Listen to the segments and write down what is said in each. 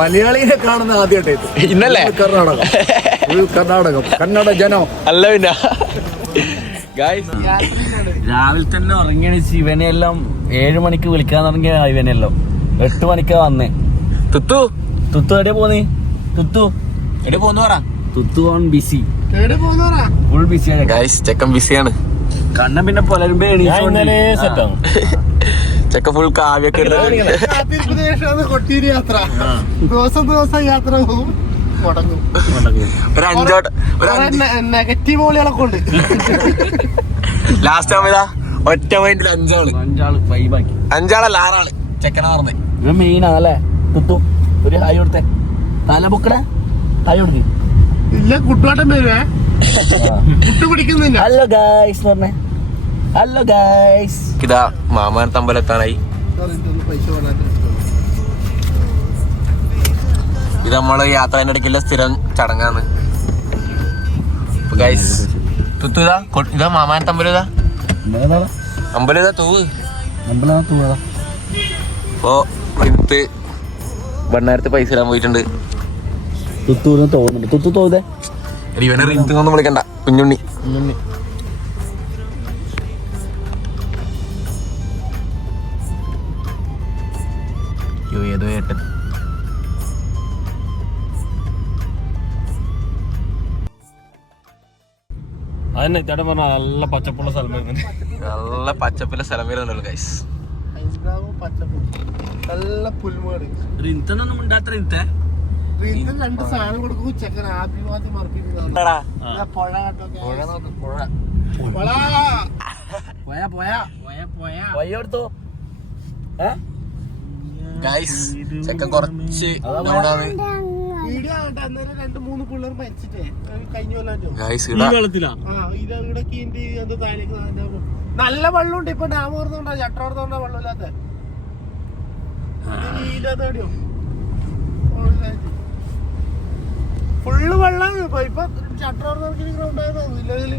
മലയാളിയെ കാണുന്ന ആദ്യമായിട്ട് ഇന്നല്ലേ കർണാടകം കന്നഡ ജനം അല്ല പിന്നെ രാവിലെ തന്നെ ഉറങ്ങിയണിച്ച് ഇവനെല്ലാം 7 മണിക്ക് വിളിക്കാൻ തുടങ്ങിയ ഇവനെല്ലാം 8 മണിക്കാ വന്നേ. തുത്തു എവിടെ പോന്നേ? തുത്തു എവിടെ പോന്നു പറ. തുത്തു ഓൺ ബിസി, ഫുൾ ബിസിയാണ് ഗൈസ്. ചെക്കൻ ബിസിയാണ്. കണ്ണൻ പിന്നെ പുലരുമ്പേ സെറ്റാണ്. ചെക്ക ഫുൾ കാവ്യൊക്കെ നെഗറ്റീവ് ഓളികളൊക്കെ ഉണ്ട്. ലാസ്റ്റ് ആവുമ്പോ ഒറ്റ മൈൻഡിൽ 5 ആള് ചെക്കനാ പറഞ്ഞേ. ഇവ മെയിനാണല്ലേ തുത്തു. ഒരു ഹായ് കൊടുത്തേ. തല പൊക്കട ഹായ് കൊടുത്തേ. ഇല്ല കുട്ടുവാട്ടം വരുവേ. കുട്ടു പിടിക്കുന്നില്ല. ഹലോ ഗൈസ് പറഞ്ഞേ. Hello guys. ഇതാ മാമാൻ തമ്പലെത്താനായി. ഇത് നമ്മള് യാത്രേന്റെ ഇടയ്ക്കുള്ള സ്ഥിരം ചടങ്ങാണ് ഗൈസ്. തുത്തു ഇതാ മാമാൻ തമ്പലിതാ അമ്പലിതാ തൂവ്. ഇപ്പൊ റിൻത്ത് ഭണ്ണാരത്ത് പൈസ ഇടാൻ പോയിട്ടുണ്ട്. തുത്തൂന്ന് തോന്നുന്നുണ്ട്. തുത്തു തോന്നേ ഇവനെ റിൻത്ത് വിളിക്കണ്ട, കുഞ്ഞുണ്ണി. ഏതോ ഏട്ടൻ. അതന്നെ ചേട്ടൻ പറഞ്ഞ നല്ല പച്ചപ്പുള്ള സ്ഥലം വരുന്നുണ്ട്. നല്ല പച്ചപ്പിലെ സ്ഥലം വരുന്നുണ്ടല്ലോ ഗൈസ്. നല്ല പുൽമേട്. റിൻത്തൊന്നും ഉണ്ടാത്ത റിൻത്തെ രണ്ട് സാധനം കൊടുക്കും. ചെക്കൻ ആഭിവാദ്യം എടുത്തോ ഗൈസ്. ചെക്കൻ കുറച്ച് വീഡിയോ ആവട്ടെ. അന്നേരം 2-3 പിള്ളേർ മരിച്ചിട്ടേ കഴിഞ്ഞ നല്ല വെള്ളമുണ്ട്. ഇപ്പൊ ഡാം ഓർന്നുണ്ടോ? ചട്ടോർത്തോണ്ടാ വെള്ളമില്ലാത്ത ഫുള്ള് വെള്ളം. ഇപ്പൊ ചട്ടോർത്തോർക്ക് ഗ്രൗണ്ടായിരുന്നു. ഇല്ലെങ്കിൽ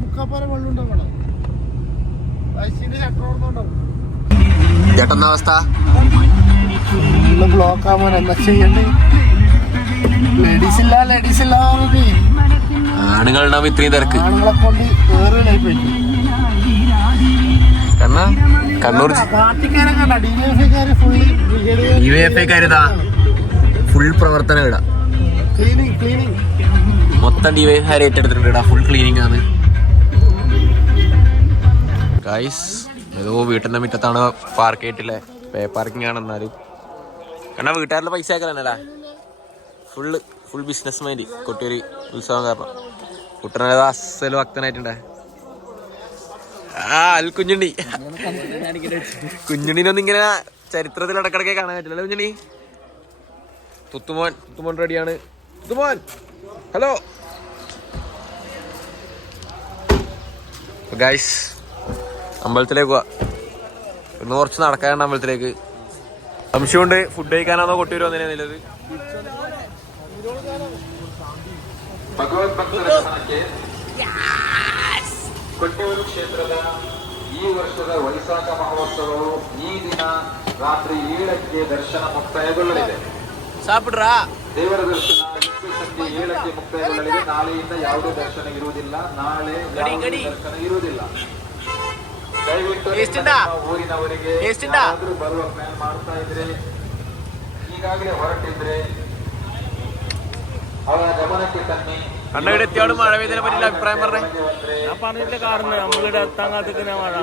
മുക്കാപ്പാറ വെള്ളം ഉണ്ടാവണം. വയസ്സിന്റെ ചട്ടോർന്നുണ്ടാവും. ചേട്ടന്റെ അവസ്ഥ ബ്ലോക്ക് ആവാൻ എന്താ ചെയ്യണ്ടേ? ലേഡീസ് ഇല്ല ആണുങ്ങളുണ്ടാവും ഇത്രയും തിരക്ക്. ആണുങ്ങളെ കൊണ്ട് വേറെ ലൈഫ് ആയിട്ട് കണ്ണൂർ ഡിവൈഎഫ്ഐക്കാരിതാ ഫുൾ പ്രവർത്തനം ഇടാം. ക്ലീനിങ് മൊത്തം ഡിവൈഎഫ്ഐ ഏറ്റെടുത്തിട്ടുണ്ട് ഇടാ. ഫുൾ ക്ലീനിങ് ആണ് ഗൈസ്. ഏതോ വീട്ടിന്റെ മുറ്റത്താണ് പാർക്ക് ചെയ്തിട്ടില്ലേ. പേ പാർക്കിംഗ് ആണ്. എന്നാലും കാരണം വീട്ടുകാരുടെ പൈസ ആക്കലന്നടാ. Full business mind. കൊട്ടിയൊരു ഉത്സവം കാരണം കുട്ടനേതാ അസലും ഭക്തനായിട്ടുണ്ടേ. കുഞ്ഞുണ്ണി കുഞ്ഞുണ്ണിനൊന്നും ഇങ്ങനെ ചരിത്രത്തിൽ ഇടക്കിടക്കെ കാണാൻ പറ്റില്ല. കുഞ്ഞുണ്ണി തുത്തുമോൻ റെഡിയാണ്. തുത്തുമോൻ ഹലോ ഗൈസ്. അമ്പലത്തിലേക്ക് പോവാ. ഇന്ന് കുറച്ച് നടക്കാനുണ്ട് അമ്പലത്തിലേക്ക്. സംശയമുണ്ട് ഫുഡ് കഴിക്കാനാണോ കൊട്ടിയൂർ വന്നതിനെ നല്ലത്. ಕೊಟ್ಟೂರು ಕ್ಷೇತ್ರದ ಈ ವರ್ಷದ ವೈಶಾಖ ಮಹೋತ್ಸವವು ಈ ದಿನ ರಾತ್ರಿ 7ಕ್ಕೆ ದರ್ಶನ ಮುಕ್ತಾಯಗೊಳ್ಳಲಿದೆ. ದೇವರ ದರ್ಶನ ಸಂಜೆ 7ಕ್ಕೆ ಮುಕ್ತಾಯಗೊಳ್ಳಲಿದೆ. ನಾಳೆಯಿಂದ ಯಾವುದೇ ದರ್ಶನ ಇರುವುದಿಲ್ಲ. ನಾಳೆ ದರ್ಶನ ಇರುವುದಿಲ್ಲ. ದಯವಿಟ್ಟು ಊರಿನವರಿಗೆ ಯಾರಾದ್ರೂ ಬರುವ ಪ್ಲಾನ್ ಮಾಡ್ತಾ ಇದ್ರೆ, ಈಗಾಗಲೇ ಹೊರಟಿದ್ರೆ ಅವರ ಗಮನಕ್ಕೆ ತನ್ನಿ. കണ്ണവിടെ എത്തിയോട് മഴ പെയ്തതിനെ പറ്റിയുള്ള അഭിപ്രായം പറഞ്ഞേ. ഞാൻ പറഞ്ഞിട്ട് കാരണം നമ്മളിവിടെ എത്താൻ കാത്തിക്കുന്ന മഴ.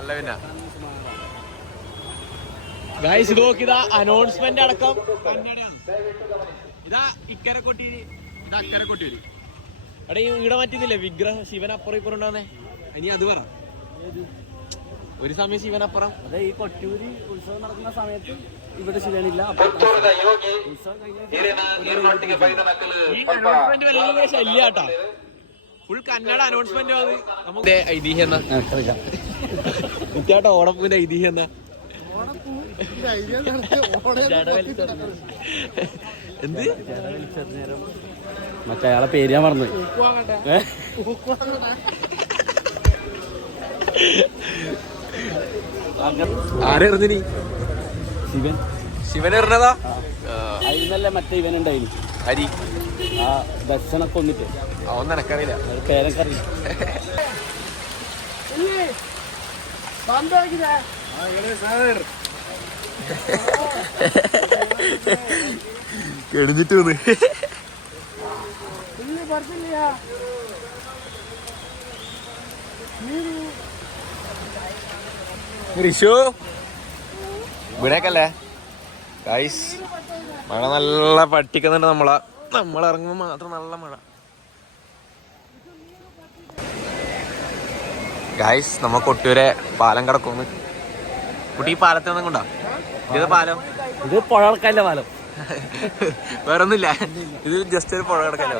അല്ല പിന്നെ ഗൈസ് നോക്കിതാ അനൗൺസ്മെന്റ് അടക്കം ഇതാ ഇക്കരെ കൊട്ടിയൂര്. ഇതാ അക്കരെ കൊട്ടിയൂര്. എടാ ഇവിടെ പറ്റുന്നില്ലേ വിഗ്രഹം ശിവൻ അപ്പുറം ഇപ്പുറം ഉണ്ടാവുന്നേ. ഇനി അത് പറ. ഒരു സമയം ശിവനപ്പുറം. അതെ ഈ കൊട്ടിയൂര് ഉത്സവം നടക്കുന്ന സമയത്ത് ഇവിടെ ശിവനില്ല. ശല്യാട്ടാ. ഫുൾ കന്നഡ അനൗൺസ്മെന്റ് നമുക്ക് ഐതിഹ്യം എന്നാ ഓണപ്പൂവിന്റെ ഐതിഹ്യം എന്നാ എന്ത് മറ്റേ അയാളെ പേര് ഞാൻ മറന്നു. ആരെറിഞ്ഞു നീ? ശിവൻ ശിവൻ എറിഞ്ഞതാ? അതിന്നല്ലേ മറ്റേ ഇവൻ ഉണ്ടായിന് അരി ആ ദർശനൊക്കെ വന്നിട്ട് അവൻ നിനക്കറിയില്ല. പേരൊക്കെ അറിയില്ല. കെടിഞ്ഞിട്ട് വന്ന് ഋഷു ഇവിടേക്കല്ലേ ഗൈസ്? മഴ നല്ല പട്ടിക്കുന്നുണ്ട്. നമ്മളിറങ്ങുമ്പോ മാത്രം നല്ല മഴ. ഗൈസ് നമ്മ കൊട്ടിയൂരെ പാലം കിടക്കുന്നു. കുട്ടി ഈ പാലത്തിൽ ഒന്നും കൊണ്ടാ? ഇത് പാലം, ഇത് പുഴ കിടക്കാനില്ല പാലം, വേറൊന്നുമില്ല. ഇത് ജസ്റ്റ് ഒരു പുഴ കിടക്കല്ലോ.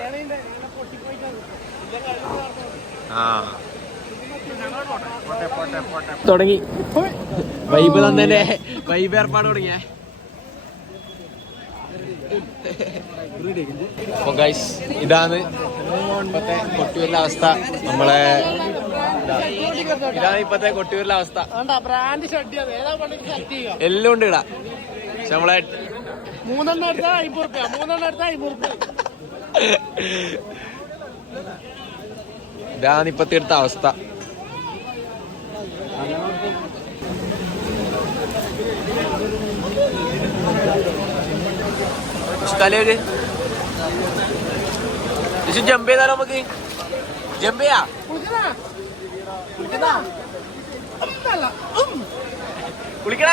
ആ തുടങ്ങി വൈബ് തന്നെ, വൈബ് ഏർപ്പാട് തുടങ്ങിയേ. അപ്പൊ ഗൈസ് ഇതാണ് ഇപ്പത്തെ കൊട്ടിയൂരിലെ അവസ്ഥ. ഇതാണ് ഇപ്പത്തെ കൊട്ടിയൂരിലെ അവസ്ഥ. എല്ലാം ഉണ്ട് ഇടാ. പക്ഷെ നമ്മളെ ഇതാണ് ഇപ്പത്തെ എടുത്ത അവസ്ഥ. കളിയൊരു ജമ്പ് ചെയ്താലോ? നമുക്ക് ജമ്പ് ചെയ്യാ. കുളിക്കണ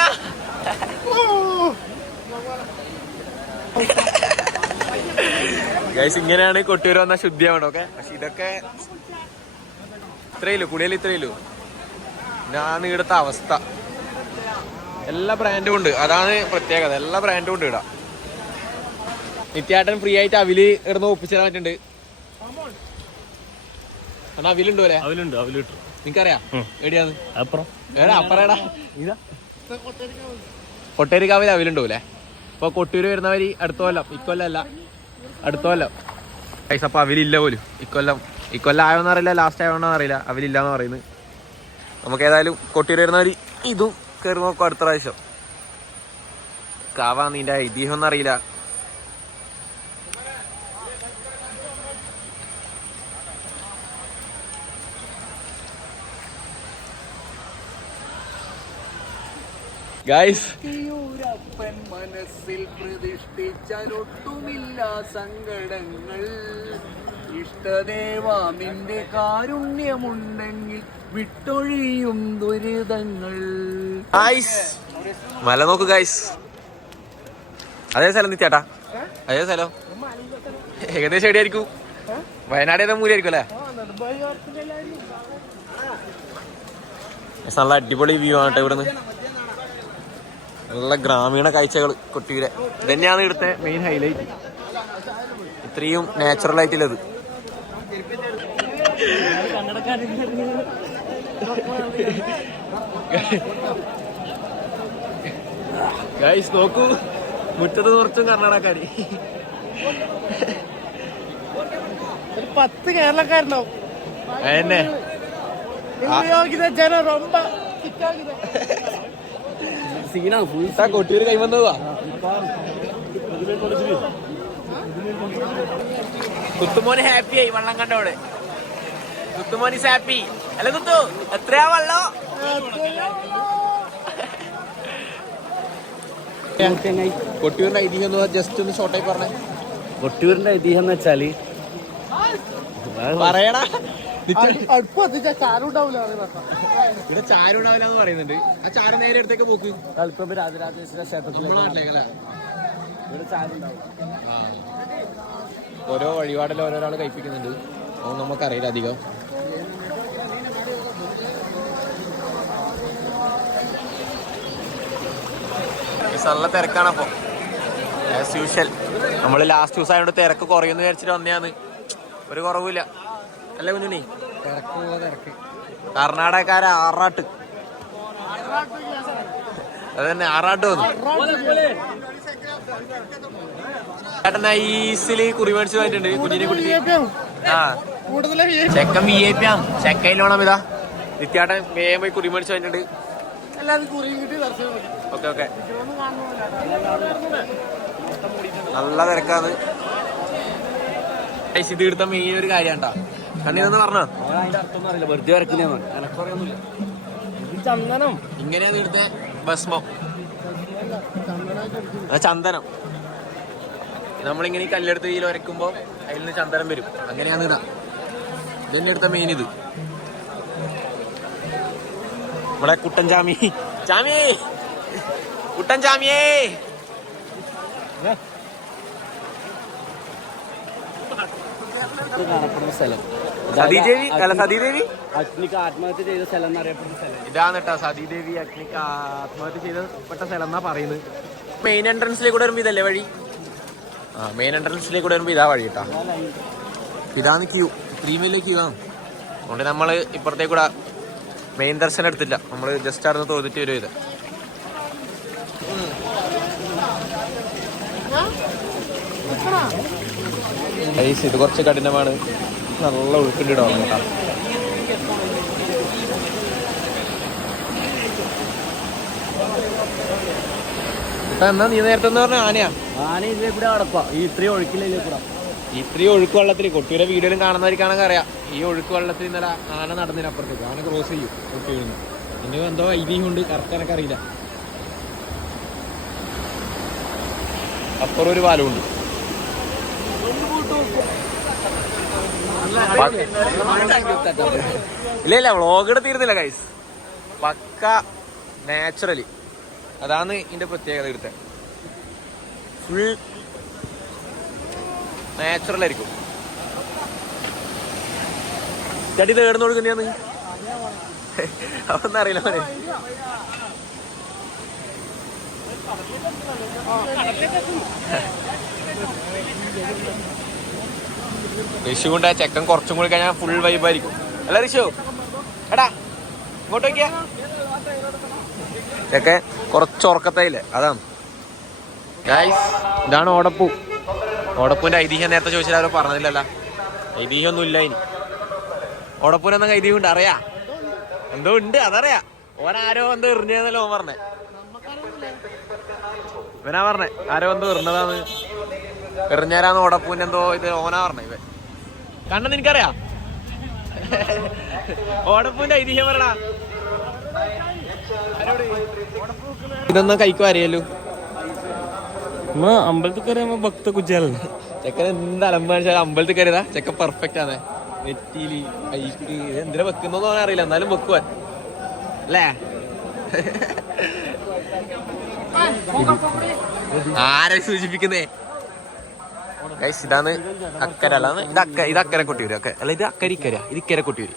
ഗൈസ്. ഇങ്ങനെയാണ് കൊട്ടിയൂർ വന്ന ശുദ്ധിയാവണം. ഓക്കെ, പക്ഷെ ഇതൊക്കെ ഇത്രയല്ലോ, കുടിയൽ ഇത്രയല്ലോ. ഞാൻ ഇവിടുത്തെ അവസ്ഥ. എല്ലാ ബ്രാൻഡും ഉണ്ട്, അതാണ് പ്രത്യേകത. എല്ലാ ബ്രാൻഡും ഉണ്ട് ഇടാം. നിത്യാട്ടൻ ഫ്രീ ആയിട്ട് അവില് ഇടുന്ന ഒപ്പിച്ചിടാൻ പറ്റുന്നുണ്ട്. എന്നാ അവിലുണ്ടോ അല്ലേ? അവലുണ്ട്, അവല് കിട്ടും. നിനക്കറിയാം എവിടെയാന്ന്? അപ്പുറം അപ്പറേടാ. കൊട്ടേരിക്കാവിൽ അവിലുണ്ടോ അല്ലേ? ഇപ്പൊ കൊട്ടിയൂര് വരുന്നവര് അടുത്ത കൊല്ലം, ഇക്കൊല്ലം അല്ല, അടുത്ത കൊല്ലം പൈസ. അപ്പൊ അവിലില്ല പോലും ഇക്കൊല്ലം ആയോന്ന് അറിയില്ല, ലാസ്റ്റ് ആയോന്നോ അറിയില്ല. അവിലില്ലാന്ന് പറയുന്നത്. നമുക്ക് ഏതായാലും കൊട്ടിയൂര് വരുന്നവര് ഇതും കയറി നോക്കും അടുത്ത പ്രാവശ്യം. കാവാ നിന്റെ ഐതിഹ്യം ഒന്നും അറിയില്ല. ഗൈസ് മനസ്സിൽ പ്രതിഷ്ഠിച്ചൊട്ടുമില്ല സങ്കടങ്ങൾ. ഇഷ്ടദേവാ നിന്റെ കാരുണ്യമുണ്ടെങ്കിൽ വിട്ടൊഴിയും ദുരിതങ്ങൾ. ഗൈസ് മല നോക്ക് ഗൈസ്. അതേ സ്ഥലം നിത്യാട്ടാ? അതേ സ്ഥലം ഏകദേശം എവിടെയായിരിക്കും? വയനാട് ഏതാ മൂലയായിരിക്കും അല്ലേ? നല്ല അടിപൊളി വ്യൂ ആണ് കേട്ടോ ഇവിടുന്ന്. നല്ല ഗ്രാമീണ കാഴ്ചകൾ കൊട്ടിയൂര്. ഇതന്നെയാണ് ഇവിടുത്തെ മെയിൻ ഹൈലൈറ്റ്. ഇത്രയും നാച്ചുറൽ ആയിട്ടുള്ളത്. ഗൈസ് നോക്കൂ, മുറ്റത്ത് കുറച്ചും കർണാടകക്കാര്. 10 കേരളക്കാരുണ്ടാവും. അതന്നെ ജനം ரொம்ப സീനാണ് ഫുൾ. കൊട്ടിയൂര് കൈവന്നതാ. കുത്തുമോന് ഹാപ്പിയായി വെള്ളം കണ്ടോടെ. കുത്തുമോൻ ഇസ് ഹാപ്പി അല്ല കുത്തു? എത്രയാ വെള്ളം? കൊട്ടിയൂരിന്റെ ഐതിഹ്യം എന്ന് ജസ്റ്റ് ഒന്ന് ഷോർട്ടായി പറഞ്ഞേ. കൊട്ടിയൂരിന്റെ ഐതിഹ്യം എന്ന് വെച്ചാല് പറയടാ. അടുപ്പ് കത്തിച്ചാ ചാരം ഉണ്ടാവില്ല. ഇവിടെ ചാരം ഉണ്ടാവില്ല എന്ന് പറയുന്നുണ്ട്. ആ ചാരം നേരെ അടുത്തേക്ക് പോക്ക്. തളിപ്പറമ്പ് രാജരാജേശ്വര ക്ഷേത്രത്തിലെ നാട്ടിലേക്കല്ലേ? ഇവിടെ ചാരം ഉണ്ടാവും. ഓരോ വഴിപാടിലും ഓരോരാൾ കഴിപ്പിക്കുന്നുണ്ട്. അതൊന്നും നമുക്കറിയില്ല അധികം. നല്ല തിരക്കാണപ്പോ ആസ് യൂഷ്വൽ. നമ്മള് ലാസ്റ്റ് ദിവസം ആയതുകൊണ്ട് തിരക്ക് കുറയുമെന്ന് വിചാരിച്ചിട്ട് വന്നെയാന്ന്. ഒരു കുറവില്ല അല്ലേ കുഞ്ഞുണ്ണി? തിരക്ക് കർണാടകക്കാരെ ആറാട്ട്. അതന്നെ ആറാട്ട് വന്നു. ചേട്ടൻ നൈസില് കുറി മേടിച്ച് പോയിട്ടുണ്ട് കുഞ്ഞിനെ കുട്ടി. ആ ചെക്കൻ VIP ആണ്. ചെക്കയിലോണം ഇതാ നിത്യാട്ടൻ വേഗം പോയി കുറി മേടിച്ച് പോയിട്ടുണ്ട്. എല്ലാവരും കുറിയും കിട്ടി ദർശനം മതി. Okay okay. ഇതൊന്നും കാണുന്നില്ല. നല്ല തിരക്കാണ്. ഇത് എടുത്ത മെയിൻ ഒരു കാര്യാണ്ടാ. കണ്ണിന്ന് പറഞ്ഞോ അതിന്റെ അർത്ഥം അറിയില്ല, വെറുതെ വരക്കില്ലെന്ന് എനക്കറിയൊന്നുമില്ല. ചന്ദനം ഇങ്ങനെയാണ് ഇവിടുത്തെ ഭസ്മം, ചന്ദനം. നമ്മളിങ്ങനെ ഈ കല്ലെടുത്ത് ഇതിൽ വരയ്ക്കുമ്പോ അതിൽ നിന്ന് ചന്ദനം വരും. അങ്ങനെയാണ് ഇതാ ഇതെന്നെ എടുത്ത മെയിൻ ഇത്. നമ്മളെ കുട്ടൻ ചാമി, ചാമി കുട്ടൻ ചാമിയേ. കാണപ്പെടുന്ന സ്ഥലം സതീദേവി അല്ല, സതീദേവി അഗ്നിക്ക് ആത്മഹത്യ ചെയ്ത സ്ഥലം എന്നറിയപ്പെടുന്ന സ്ഥലം ഇതാണ് കേട്ടോ. സതീദേവി അഗ്നിക്ക് ആത്മഹത്യ ചെയ്തപ്പെട്ട സ്ഥലം എന്നാ പറയുന്നത്. മെയിൻ എൻട്രൻസിലേക്ക് കൂടെ വരുമ്പോ ഇതല്ലേ വഴി? ആ, മെയിൻ എൻട്രൻസിലേക്ക് കൂടെ വരുമ്പോ ഇതാ വഴി കേട്ടാ. ഇതാണ് ക്യൂ, ഇത്രയും വലിയ ക്യൂ ആണ്. അതുകൊണ്ട് നമ്മള് ഇപ്പുറത്തേക്ക് കൂടെ മെയിൻ ദർശനം എടുത്തില്ല, നമ്മള് ജസ്റ്റ് അവിടെ നിന്ന് തൊഴുതിട്ട് വരും. ഇത് ഇത് കുറച്ച് കഠിനമാണ്, നല്ല ഒഴുക്കുണ്ട് കേട്ടോ. എന്നാ നീ നേരത്തെ പറഞ്ഞ ആനയാ? ആന ഇതിലെ കൂടെ അടപ്പാ, ഈ ഇത്രയും ഒഴുക്കില്ല ഇതിലെ കൂടെ. ഇത്രയും ഒഴുക്ക് വെള്ളത്തിൽ കൊട്ടിയുടെ വീഡിയോയിലും കാണുന്നവർക്കാണെങ്കിൽ അറിയാം. ഈ ഒഴുക്ക് വെള്ളത്തിൽ ഇന്നലെ ആന നടന്നതിനപ്പുറത്തേക്ക് ആന ക്രോസ് ചെയ്യും കൊട്ടിയിൽ നിന്ന്. പിന്നെ എന്തോ ഐതിഹ്യം ഉണ്ട്, കറക്റ്റ് എനക്ക് അറിയില്ല. അപ്പുറം ഒരു പാലമുണ്ട്. ഇല്ല ഇല്ല, വ്ളോഗ് തീർന്നില്ല ഗൈസ്. പക്ക നാച്ചുറലി, അതാണ് ഇതിന്റെ പ്രത്യേകത. ഇവിടുത്തെ ഫുൾ നാച്ചുറൽ ആയിരിക്കും. ചേട്ടി തേടുന്ന കൊടുക്കുന്നയാന്ന് അതൊന്നും അറിയില്ല. ഋഷു കൊണ്ട് ആ ചെക്കൻ കുറച്ചും കൂടി കഴിഞ്ഞാൽ ഫുൾ വൈബായിരിക്കും. അല്ല ഋഷു, എടാ ഇങ്ങോട്ട് നോക്കിയാ ചെക്കൻ കുറച്ച് ഉറക്കത്തായില്ലേ, അതാണ് ഗൈസ്. ഇതാണ് ഓടപ്പൂ. ഓടപ്പൂവിന്റെ ഐതിഹ്യം നേരത്തെ ചോദിച്ചാൽ അവർ പറഞ്ഞില്ലല്ലോ. ഐതിഹ്യം ഒന്നും ഇല്ല ഇനി. ഓടപ്പൂനെന്ന ഐതിഹ്യം ഉണ്ട്, അറിയാ? എന്തോ ഉണ്ട്, അതറിയാ. ഓനാരോ എന്തോ എറിഞ്ഞതെന്നല്ലോ ഓൻ പറഞ്ഞേ. ഇവനാ പറഞ്ഞേ ആരോ എന്തോ എറിഞ്ഞതാന്ന്, എറിഞ്ഞാരാന്ന് ഓടപ്പൂവിന്റെ എന്തോ ഇത് ഓനാ പറഞ്ഞേ. ഇവൻ കണ്ടെന്ന് എനിക്കറിയാ. ഓടപ്പൂവിന്റെ ഐതിഹ്യം പറയടാ. ഇതൊന്നും കഴിക്കും അറിയല്ലോ. അമ്പലത്തിൽ കയറിയുമ്പോ ഭക്ത കുച്ചാലല്ലേ ചെക്കൻ എന്ത് അലമ്പ് കാണിച്ചാൽ അമ്പലത്തിൽ കയറിയതാ. ചെക്കൻ പെർഫെക്റ്റ് ആണ്. നെറ്റിയില് കൈക്ക് എന്തിനാ വെക്കുന്നോന്ന് അറിയില്ല, എന്നാലും വെക്കുവാൻ അല്ലേ. ആരെ സൂചിപ്പിക്കുന്നേ ഗൈസ്? ഇതാണ് അക്കര, അല്ലാന്ന് ഇത് അക്കരെ കൊട്ടിയൂര്. ഒക്കെ അല്ല, ഇത് അക്കരിക്കര, ഇത് ഇക്കരെ കൊട്ടിയൂര്.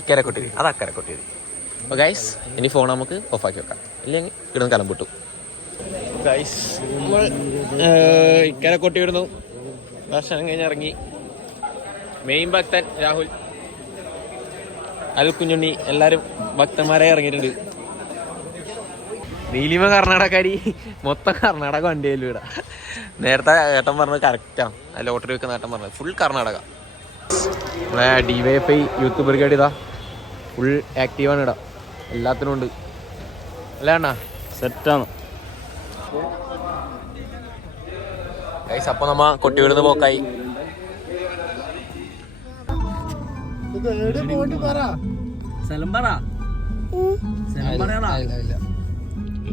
ഇക്കരെ കൊട്ടിയൂര്, അത് അക്കരെ കൊട്ടിയൂര്. അപ്പൊ ഗൈസ് ഇനി ഫോൺ നമുക്ക് ഓഫാക്കി വെക്കാം, ഇല്ലെങ്കിൽ ഇവിടുന്ന് കലം പൊട്ടു. ഗൈസ് നമ്മൾ ഇക്കരെ കൊട്ടിയൂരുന്നു. ദർശനം കഴിഞ്ഞ് ഇറങ്ങി. മെയിൻ ഭക്തൻ രാഹുൽ, അൽ കുഞ്ഞുണ്ണി, എല്ലാരും ഭക്തന്മാരെ ഇറങ്ങിയിട്ടുണ്ട്. നീലിമ കർണാടകക്കാരി, മൊത്തം കർണാടക വണ്ടിയല്ലോ ഇവിടെ. നേരത്തെ ഏട്ടൻ പറഞ്ഞത് കറക്റ്റാണ്, ലോട്ടറി വെക്കുന്ന ഏട്ടൻ പറഞ്ഞത് ഫുൾ കർണാടക. നമ്മളെ DYFI യൂത്ത് ബ്രിഗേഡ് ഇതാ ഫുൾ ആക്റ്റീവാണ് ഇടാ, എല്ലാത്തിനും ഉണ്ട്. അല്ലേ അണ്ണാ? സെറ്റാണ് ഗൈസ്. അപ്പൊ നമ്മ കൊട്ടിയൂരുന്ന് പോക്കായി. സ്ഥലം പറ,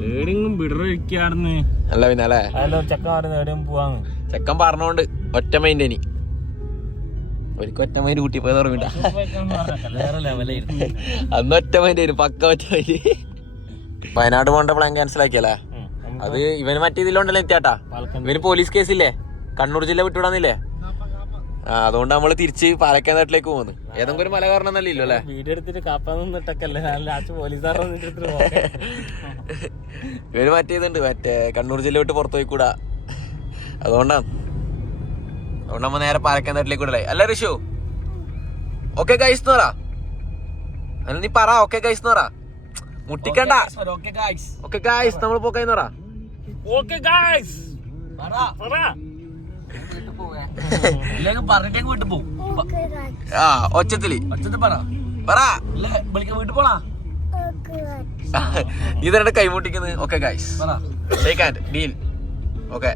ഏടെങ്കിലും വിടറിക്കാടുന്ന്. അല്ല പിന്നെ അല്ലേ, ചെക്കൻ പോവാന്ന് ചെക്കൻ പറഞ്ഞോണ്ട് ഒറ്റ മൈൻഡ്. ഇനി ഒരിക്കൽ ഒറ്റ മൈൻഡ് കൂട്ടി പോയത് ഓർമ്മ. വേറെ ലെവലായിരുന്നു അന്ന് ഒറ്റ മൈൻഡ് ആയിരുന്നു, പക്ക ഒറ്റ മൈൻഡ്. വയനാട് പോകേണ്ട പ്ലാൻ ക്യാൻസൽ ആക്കിയല്ലേ? അത് ഇവന് മറ്റേ ഇതിലുണ്ടല്ലോ എത്തിയാട്ടാ. ഇവന് പോലീസ് കേസില്ലേ, കണ്ണൂർ ജില്ല വിട്ടുവിടാന്നില്ലേ? അതുകൊണ്ട് നമ്മള് തിരിച്ച് പാലക്കാട് നാട്ടിലേക്ക് പോകുന്നു. ഏതെങ്കിലും ഒരു മല കാരണം എന്നല്ലോ അല്ലേ? വീഡിയോ എടുത്തിട്ട് കാപ്പാന്നിട്ടൊക്കെയല്ലേ ലാസ്റ്റ് പോലീസുകാർ. ഇവന് മറ്റേ ഇതുണ്ട്, മറ്റേ കണ്ണൂർ ജില്ല വിട്ട് പുറത്തു പോയിക്കൂടാ. അതുകൊണ്ടാണ് നമ്മ നേരെ പാലക്കാട് നാട്ടിലേക്ക് വിടലായി. അല്ല ഋഷു, ഓക്കെ ഗൈസ് എന്ന് പറ. അല്ല നീ പറ ഓക്കെ ഗൈസ് എന്ന് പറ, മുട്ടിക്കണ്ട. ഓക്കെ ഗൈസ് നമ്മൾ പോക്കായിന്ന് പറ. പറഞ്ഞിട്ടേക്ക് വിട്ടു പോകും. ആ ഒച്ചത്തില് പറ പറ വിളിക്കാൻ വീട്ടിൽ പോണാ നീ തന്നെ കൈമുട്ടിക്കുന്നത്. ഓക്കെ ഗൈസ്, പറ ഷേക്ക് ഹാൻഡ് ഡീൽ. ഓക്കെ.